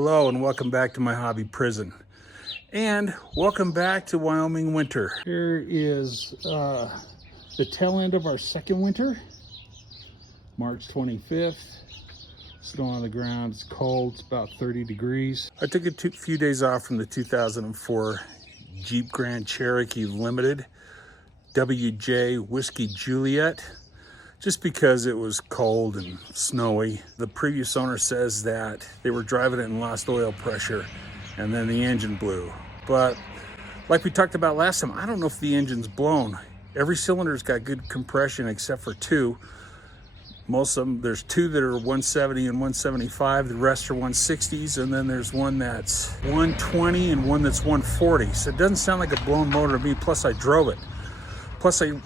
Hello and welcome back to my hobby prison. And welcome back to Wyoming winter. Here is the tail end of our second winter, March 25th. Snow on the ground, it's cold, it's about 30 degrees. I took a few days off from the 2004 Jeep Grand Cherokee Limited WJ Whiskey Juliet, just because it was cold and snowy. The previous owner says that they were driving it and lost oil pressure and then the engine blew. But like we talked about last time, I don't know if the engine's blown. Every cylinder's got good compression except for two. Most of them, there's two that are 170 and 175, the rest are 160s, and then there's one that's 120 and one that's 140. So it doesn't sound like a blown motor to me, plus I drove it. Plus I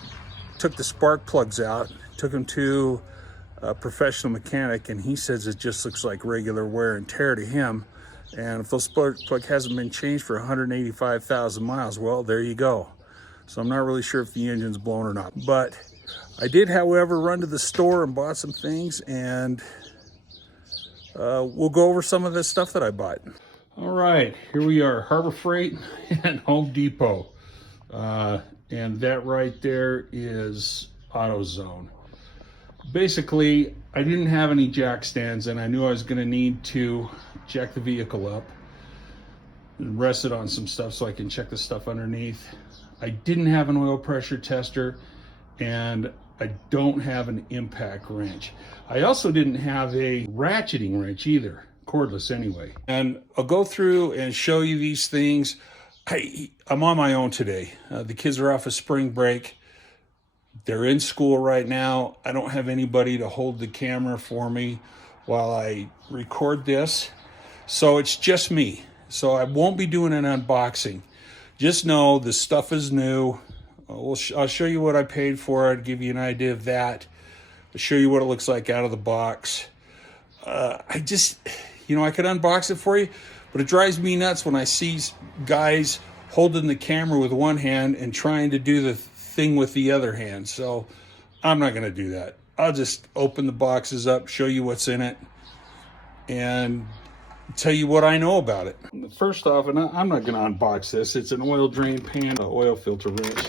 took the spark plugs out, took them to a professional mechanic, and he says it just looks like regular wear and tear to him. And if those spark plug hasn't been changed for 185,000 miles, well, there you go. So I'm not really sure if the engine's blown or not. But I did, however, run to the store and bought some things, and we'll go over some of the stuff that I bought. All right, here we are, Harbor Freight and Home Depot. And that right there is AutoZone. Basically, I didn't have any jack stands, and I knew I was going to need to jack the vehicle up and rest it on some stuff so I can check the stuff underneath. I didn't have an oil pressure tester, and I don't have an impact wrench. I also didn't have a ratcheting wrench either, cordless anyway. And I'll go through and show you these things. I'm on my own today. The kids are off of spring break. They're in school right now. I don't have anybody to hold the camera for me while I record this. So it's just me. So I won't be doing an unboxing. Just know the stuff is new. I'll show you what I paid for it, give you an idea of that. I'll show you what it looks like out of the box. I could unbox it for you, but it drives me nuts when I see guys holding the camera with one hand and trying to do the thing with the other hand. So I'm not going to do that. I'll just open the boxes up, show you what's in it, and tell you what I know about it. First off, and I'm not going to unbox this, it's an oil drain pan, oil filter wrench.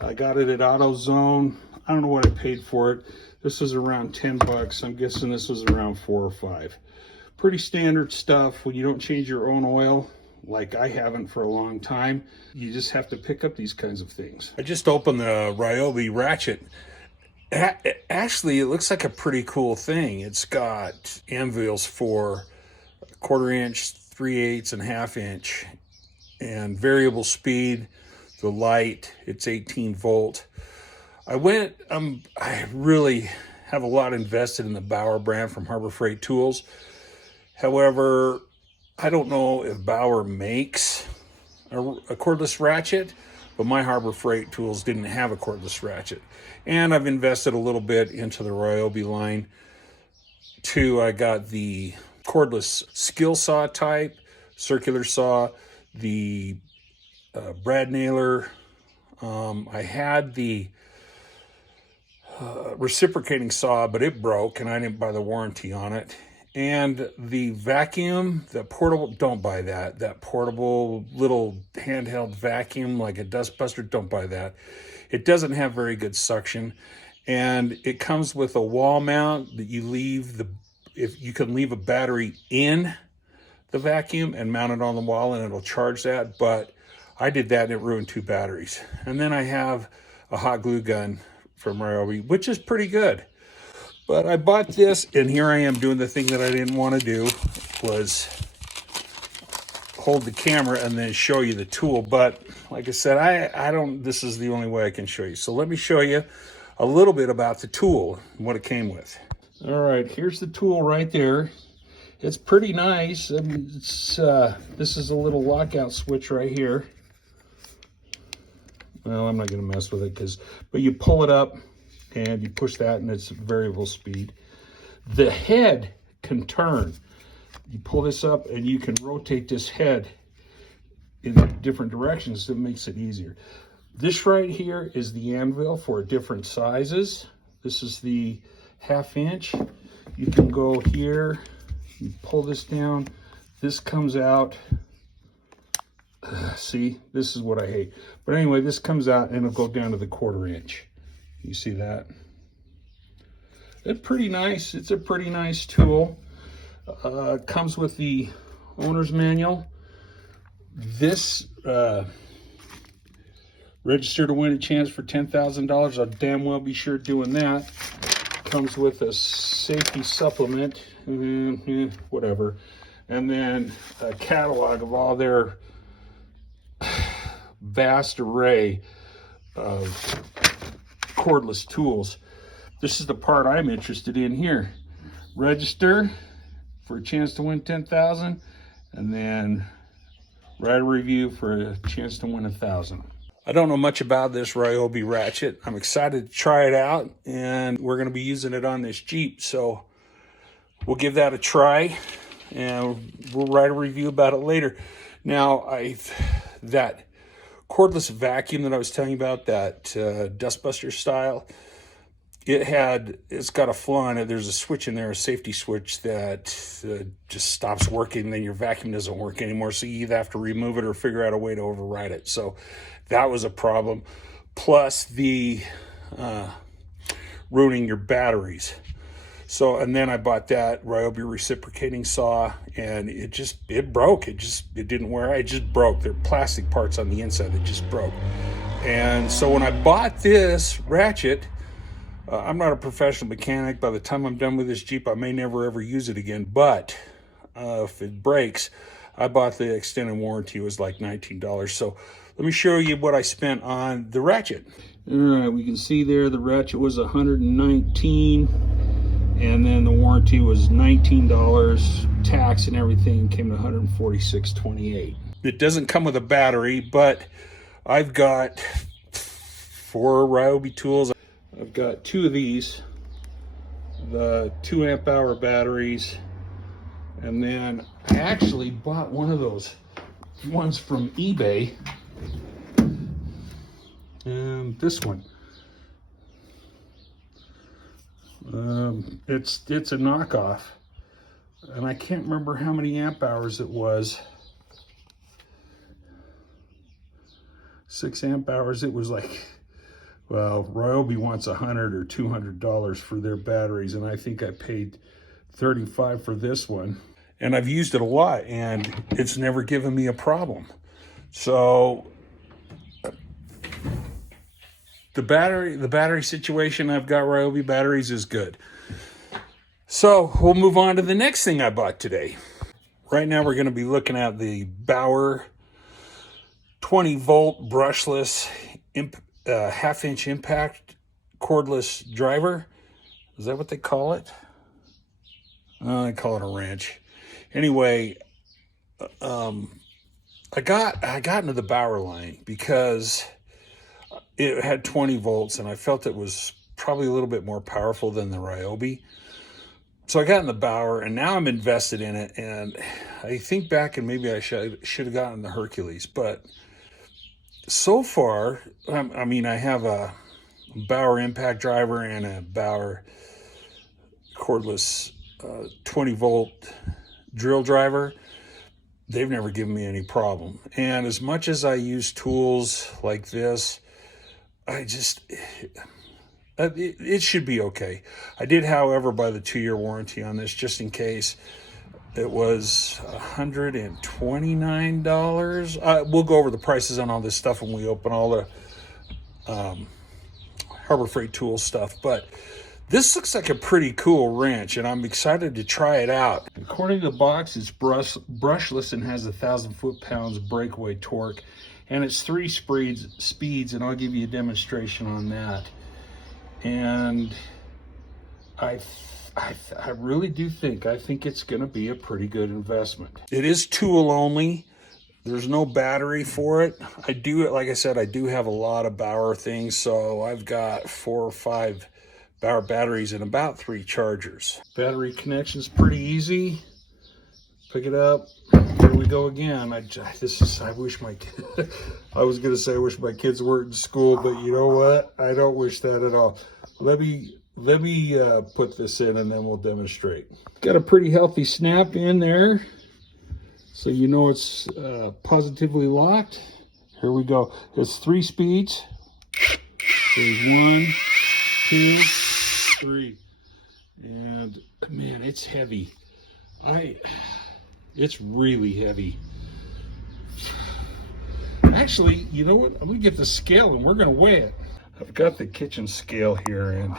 I got it at AutoZone. I don't know what I paid for it. This was around 10 bucks. I'm guessing this was around 4 or 5. Pretty standard stuff when you don't change your own oil, like I haven't for a long time. You just have to pick up these kinds of things. I just opened the Ryobi ratchet. Actually, it looks like a pretty cool thing. It's got anvils for 1/4 inch, 3/8, and 1/2 inch, and variable speed. The light, it's 18 volt. I really have a lot invested in the Bauer brand from Harbor Freight Tools. However, I don't know if Bauer makes a cordless ratchet, but my Harbor Freight Tools didn't have a cordless ratchet. And I've invested a little bit into the Ryobi line too. I got the cordless skill saw type, circular saw, the brad nailer. I had the reciprocating saw, but it broke and I didn't buy the warranty on it. And the vacuum, the portable, don't buy that. That portable little handheld vacuum like a dust buster, don't buy that. It doesn't have very good suction. And it comes with a wall mount that you leave if you can leave a battery in the vacuum and mount it on the wall and it'll charge that. But I did that and it ruined 2 batteries. And then I have a hot glue gun from Ryobi, which is pretty good. But I bought this, and here I am doing the thing that I didn't want to do, was hold the camera and then show you the tool. But like I said, this is the only way I can show you. So let me show you a little bit about the tool and what it came with. All right, here's the tool right there. It's pretty nice. I mean, this is a little lockout switch right here. Well, I'm not going to mess with it, but you pull it up and you push that and it's variable speed. The head can turn. You pull this up and you can rotate this head in different directions. It makes it easier. This right here is the anvil for different sizes. This is the 1/2 inch. You can go here, you pull this down, this comes out. See, this is what I hate. But anyway, this comes out and it'll go down to the 1/4 inch. You see that? It's pretty nice. It's a pretty nice tool. Comes with the owner's manual. This register to win a chance for $10,000. I'll damn well be sure doing that. Comes with a safety supplement, whatever. And then a catalog of all their vast array of cordless tools. This is the part I'm interested in here. Register for a chance to win $10,000, and then write a review for a chance to win $1,000. I don't know much about this Ryobi ratchet. I'm excited to try it out, and we're going to be using it on this Jeep, so we'll give that a try, and we'll write a review about it later. Now, that cordless vacuum that I was telling you about, that Dustbuster style, it's got a flaw in it. There's a switch in there, a safety switch, that just stops working, then your vacuum doesn't work anymore. So you either have to remove it or figure out a way to override it. So that was a problem. Plus the ruining your batteries. So, and then I bought that Ryobi reciprocating saw, and it broke. It didn't wear. It just broke. There are plastic parts on the inside that just broke. And so when I bought this ratchet, I'm not a professional mechanic. By the time I'm done with this Jeep, I may never ever use it again. But if it breaks, I bought the extended warranty. It was like $19. So let me show you what I spent on the ratchet. All right, we can see there the ratchet was $119, and then the warranty was $19. Tax and everything came to $146.28. It doesn't come with a battery, but I've got 4 Ryobi tools. I've got 2 of these, the 2 amp hour batteries, and then I actually bought one of those ones from eBay, and this one. It's a knockoff, and I can't remember how many amp hours it was. 6 amp hours. It was like, well, Ryobi wants $100 or $200 for their batteries, and I think I paid $35 for this one. And I've used it a lot, and it's never given me a problem. So the battery situation, I've got Ryobi batteries, is good. So we'll move on to the next thing I bought today. Right now we're going to be looking at the Bauer 20-volt brushless half-inch impact cordless driver. Is that what they call it? I call it a wrench. Anyway, I got into the Bauer line because it had 20 volts, and I felt it was probably a little bit more powerful than the Ryobi. So I got in the Bauer, and now I'm invested in it, and I think back and maybe I should have gotten the Hercules, but so far, I mean, I have a Bauer impact driver and a Bauer cordless 20-volt drill driver. They've never given me any problem. And as much as I use tools like this, it should be okay. I did, however, buy the 2-year warranty on this just in case. It was $129. We'll go over the prices on all this stuff when we open all the Harbor Freight Tools stuff. But this looks like a pretty cool wrench, and I'm excited to try it out. According to the box, it's brushless and has 1,000 foot-pounds breakaway torque, and it's 3 speeds, and I'll give you a demonstration on that. And I really do think it's going to be a pretty good investment. It is tool only. There's no battery for it. Like I said, I do have a lot of Bauer things, so I've got 4 or 5 Bauer batteries and about 3 chargers. Battery connection's pretty easy. Pick it up. Here we go again. I wish my I was gonna say I wish my kids weren't in school, but you know what? I don't wish that at all. Let me put this in, and then we'll demonstrate. Got a pretty healthy snap in there. So you know it's positively locked. Here we go. It's 3 speeds. There's 1, 2, 3. And man, it's heavy. It's really heavy. Actually, you know what? I'm gonna get the scale and we're gonna weigh it. I've got the kitchen scale here, and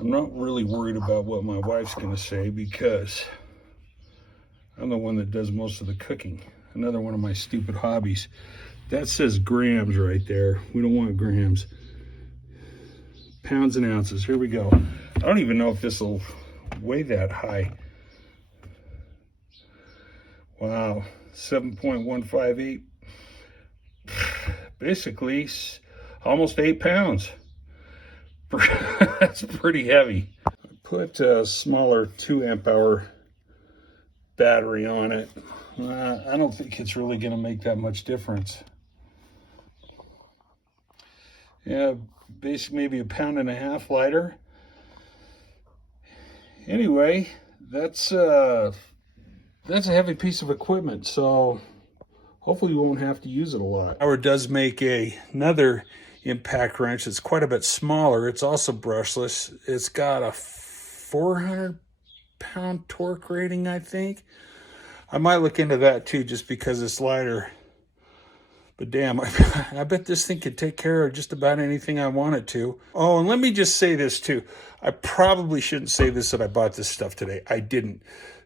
I'm not really worried about what my wife's gonna say because I'm the one that does most of the cooking. Another one of my stupid hobbies. That says grams right there. We don't want grams. Pounds and ounces. Here we go. I don't even know if this will weigh that high. Wow, 7.158. Basically, almost 8 pounds. That's pretty heavy. I put a smaller 2 amp hour battery on it. I don't think it's really going to make that much difference. Yeah, basically maybe 1.5 pounds lighter. Anyway, that's a heavy piece of equipment, so hopefully we won't have to use it a lot. Howard does make another impact wrench. It's quite a bit smaller. It's also brushless. It's got a 400-pound torque rating, I think. I might look into that too, just because it's lighter. But damn, I bet this thing could take care of just about anything I want it to. Oh, and let me just say this too. I probably shouldn't say this, that I bought this stuff today. I didn't.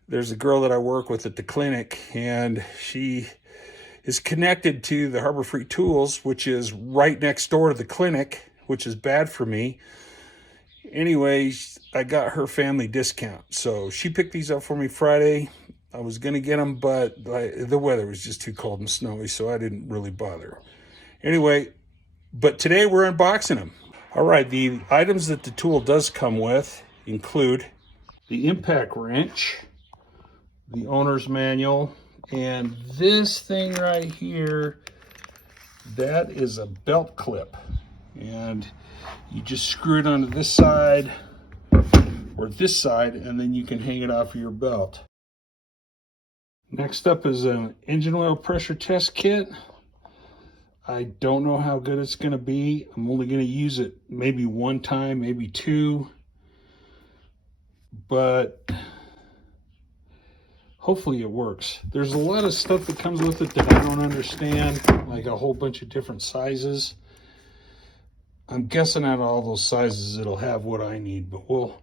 There's a girl that I work with at the clinic, and she is connected to the Harbor Freight Tools, which is right next door to the clinic, which is bad for me. Anyways, I got her family discount. So she picked these up for me Friday. I was going to get them, but the weather was just too cold and snowy, so I didn't really bother. Anyway, but today we're unboxing them. All right, the items that the tool does come with include the impact wrench, the owner's manual, and this thing right here, that is a belt clip. And you just screw it onto this side or this side, and then you can hang it off of your belt. Next up is an engine oil pressure test kit. I don't know how good it's going to be. I'm only going to use it maybe 1 time, maybe 2. But hopefully it works. There's a lot of stuff that comes with it that I don't understand, like a whole bunch of different sizes. I'm guessing out of all those sizes it'll have what I need, but we'll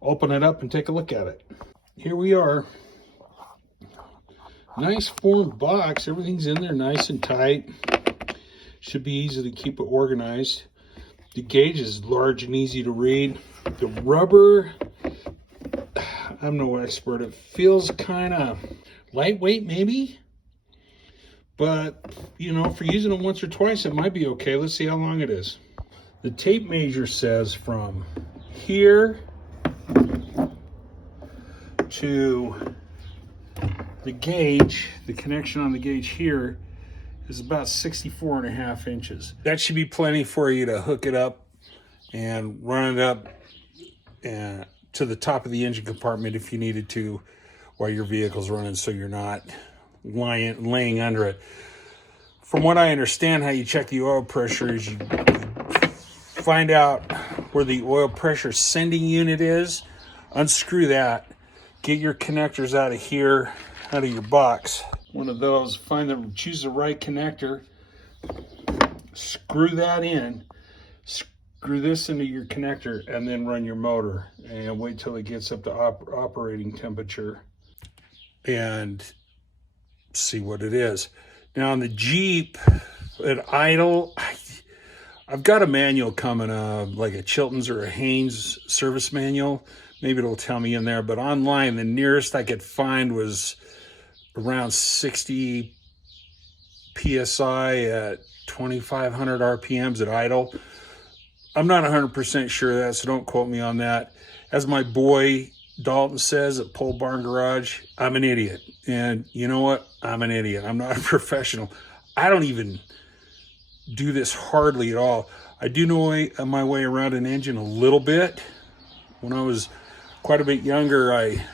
open it up and take a look at it. Here we are. Nice formed box. Everything's in there nice and tight. Should be easy to keep it organized. The gauge is large and easy to read. The rubber, I'm no expert. It feels kind of lightweight maybe. But, you know, for using it once or twice, it might be okay. Let's see how long it is. The tape measure says from here to the gauge, the connection on the gauge here, is about 64.5 inches. That should be plenty for you to hook it up and run it up to the top of the engine compartment if you needed to while your vehicle's running, so you're not laying under it. From what I understand, how you check the oil pressure is you find out where the oil pressure sending unit is, unscrew that, get your connectors out of here, out of your box. One of those, choose the right connector, screw that in, screw this into your connector, and then run your motor and wait till it gets up to operating temperature and see what it is. Now on the Jeep at idle, I've got a manual coming, like a Chilton's or a Haynes service manual. Maybe it'll tell me in there, but online the nearest I could find was around 60 PSI at 2,500 RPMs at idle. I'm not 100% sure of that, so don't quote me on that. As my boy Dalton says at Pole Barn Garage, I'm an idiot. And you know what? I'm an idiot. I'm not a professional. I don't even do this hardly at all. I do know my way around an engine a little bit. When I was quite a bit younger, I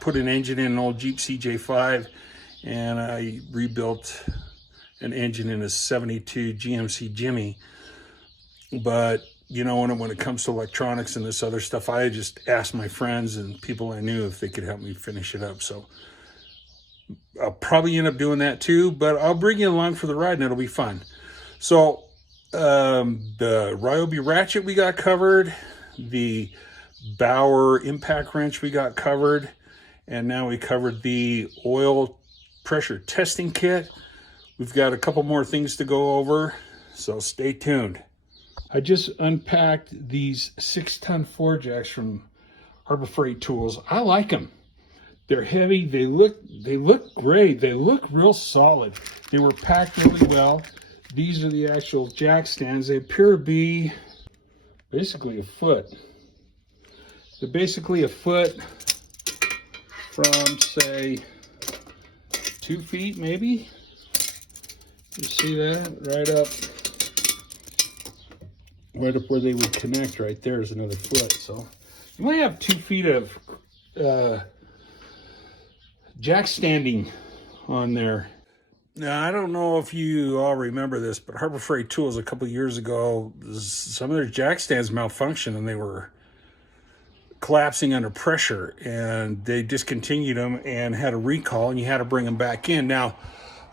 put an engine in an old Jeep CJ5, and I rebuilt an engine in a 72 GMC Jimmy. But you know, when it comes to electronics and this other stuff, I just asked my friends and people I knew if they could help me finish it up. So I'll probably end up doing that too, but I'll bring you along for the ride and it'll be fun. So the Ryobi ratchet we got covered, the Bauer impact wrench we got covered, and now we covered the oil pressure testing kit. We've got a couple more things to go over, so stay tuned. I just unpacked these 6-ton floor jacks from Harbor Freight Tools. I like them. They're heavy. They look great. They look real solid. They were packed really well. These are the actual jack stands. They appear to be basically a foot. They're basically a foot from, say, 2 feet maybe. You see that? Right up where they would connect right there is another foot. So you might have 2 feet of jack standing on there. Now, I don't know if you all remember this, but Harbor Freight Tools a couple years ago, some of their jack stands malfunctioned and they were collapsing under pressure, and they discontinued them and had a recall, and you had to bring them back in. Now,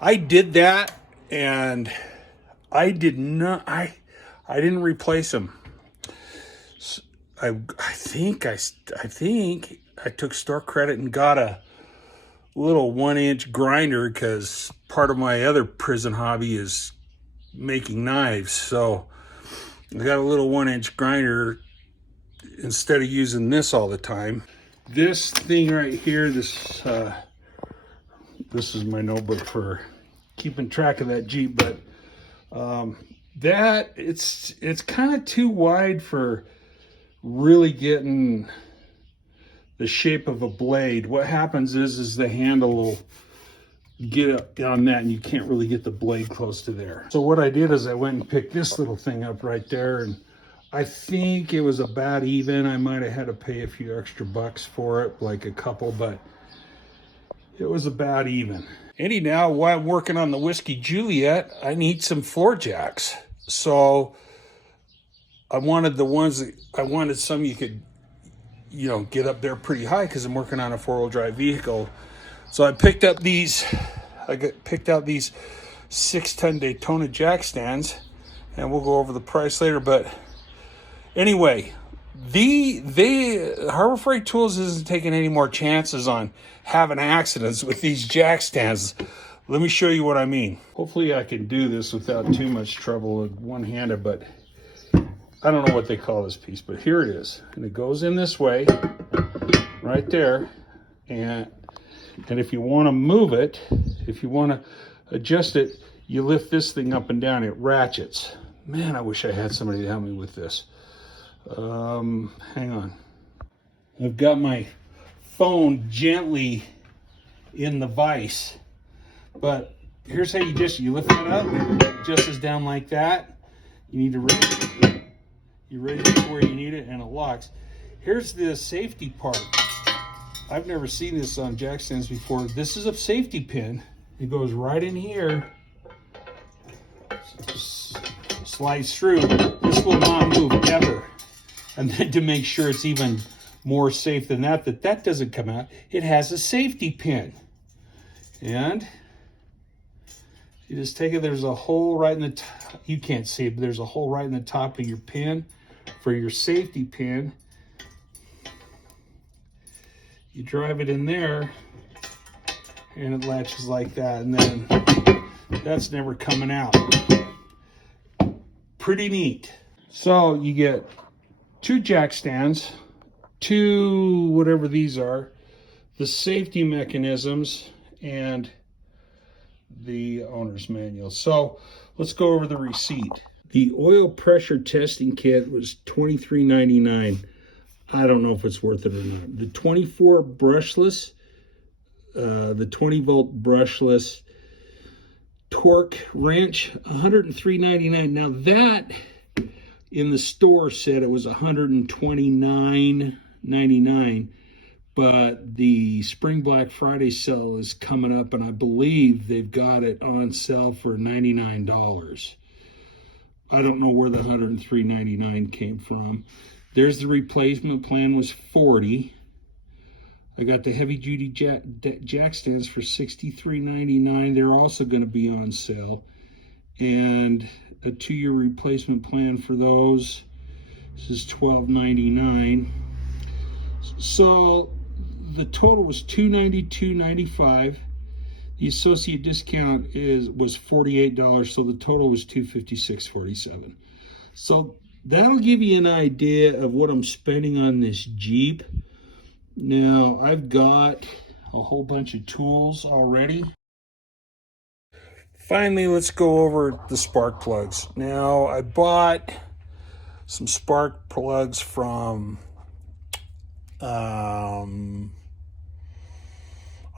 I did that, and I didn't replace them. I think I took store credit and got a little 1-inch grinder, because part of my other prison hobby is making knives. So I got a little 1-inch grinder instead of using this all the time. This thing right here, this is my notebook for keeping track of that Jeep, but that it's kind of too wide for really getting the shape of a blade. What happens is the handle will get up on that and you can't really get the blade close to there. So what I did is I went and picked this little thing up right there, and I think it was about even. I might have had to pay a few extra bucks for it, like a couple, but it was about even. Anyhow, while I'm working on the Whiskey Juliet, I need some floor jacks. So I wanted some you could, get up there pretty high, because I'm working on a 4-wheel drive vehicle. So I picked out these 6-ton Daytona jack stands, and we'll go over the price later. But anyway, the Harbor Freight Tools isn't taking any more chances on having accidents with these jack stands. Let me show you what I mean. Hopefully I can do this without too much trouble with one-handed, but I don't know what they call this piece, but here it is. And it goes in this way, right there. And if you want to move it, if you want to adjust it, you lift this thing up and down, it ratchets. Man, I wish I had somebody to help me with this. Hang on. I've got my phone gently in the vise, but here's how you lift it up, adjusts down like that. You need to raise it. You raise it to where you need it, and it locks. Here's the safety part. I've never seen this on jack stands before. This is a safety pin. It goes right in here. Slides through. This will not move ever. And then to make sure it's even more safe than that doesn't come out, it has a safety pin. And you just take it, there's a hole right in the top. You can't see it, but there's a hole right in the top of your pin for your safety pin. You drive it in there and it latches like that, and then that's never coming out. Pretty neat. So you get 2 jack stands, 2 whatever these are, the safety mechanisms, and the owner's manual. So let's go over the receipt. The oil pressure testing kit was $23.99. I don't know if it's worth it or not. The 24 brushless, the 20 volt brushless torque wrench, $103.99. Now that in the store said it was $129.99, but the Spring Black Friday sale is coming up, and I believe they've got it on sale for $99. I don't know where the $103.99 came from. There's the replacement plan was $40. I got the heavy duty jack stands for $63.99. They're also going to be on sale. And a 2-year replacement plan for those, this is $12.99. So the total was $292.95. The associate discount was $48, so the total was $256.47. So that'll give you an idea of what I'm spending on this Jeep. Now, I've got a whole bunch of tools already. Finally, let's go over the spark plugs. Now, I bought some spark plugs from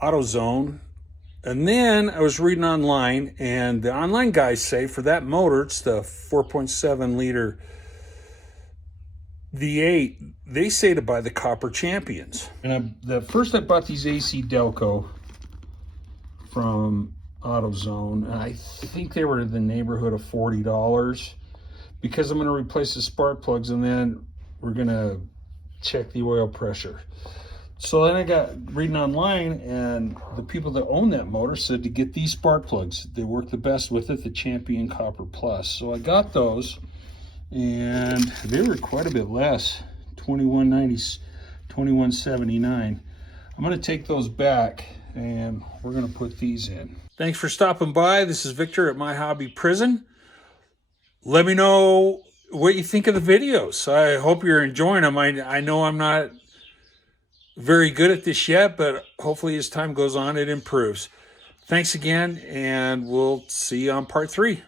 AutoZone. And then I was reading online, and the online guys say for that motor, it's the 4.7 liter V8, they say to buy the Copper Champions. And first I bought these AC Delco from AutoZone, and I think they were in the neighborhood of $40 because I'm going to replace the spark plugs, and then we're going to check the oil pressure. So then I got reading online, and the people that own that motor said to get these spark plugs. They work the best with it, the Champion Copper Plus. So I got those, and they were quite a bit less, $21.90, $21.79. I'm going to take those back, and we're going to put these in. Thanks for stopping by. This is Victor at My Hobby Prison. Let me know what you think of the videos. I hope you're enjoying them. I know I'm not very good at this yet, but hopefully as time goes on, it improves. Thanks again, and we'll see you on part 3.